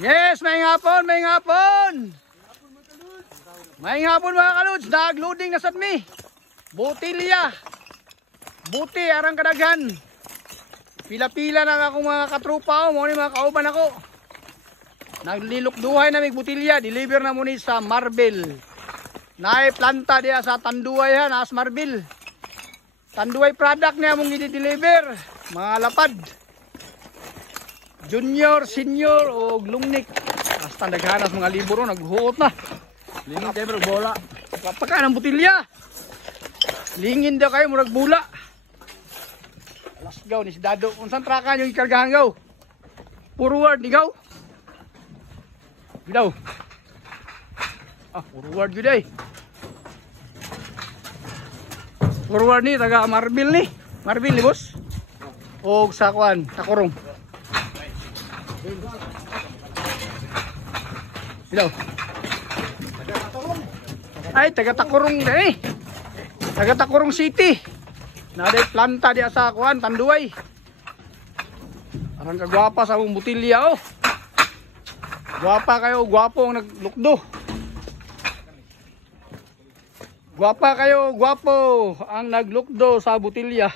Yes, may hapon, may hapon. May hapon mga kaludes, nag-loading na sad mi. Botilya. Buti arang kadaghan. Pila-pila na akong mga katrupa mo ni mga kauban ako. Naglilukduhay na mig botilya, deliver na muni sa Marbil. Naay planta diya sa Tanduay ha, nas Marbil. Tanduay product niya mong i-deliver, mga lapad. Junior, senior o lungnik. Basta naghanas mga libro, naghuot na. Lingin kayo murag bola. Kapaka ng butilya. Lingin daw kayo murag bula. Alas gaw ni si Dado. Unsan trakan yung ikargahan gaw? Forward ni gaw. Gidaw. Forward yun eh. Forward ni, taga Marbil ni. Marbil ni boss. O sa kuan, Takurong. Hello. Ay, taga Takurong na eh. Taga Takurong City. Naday planta di sa kuan, Tanduay. Parang kagwapa sa mong butilya oh. Gwapa kayo, gwapo ang naglukdo. Gwapa kayo, gwapo ang naglukdo sa butilya.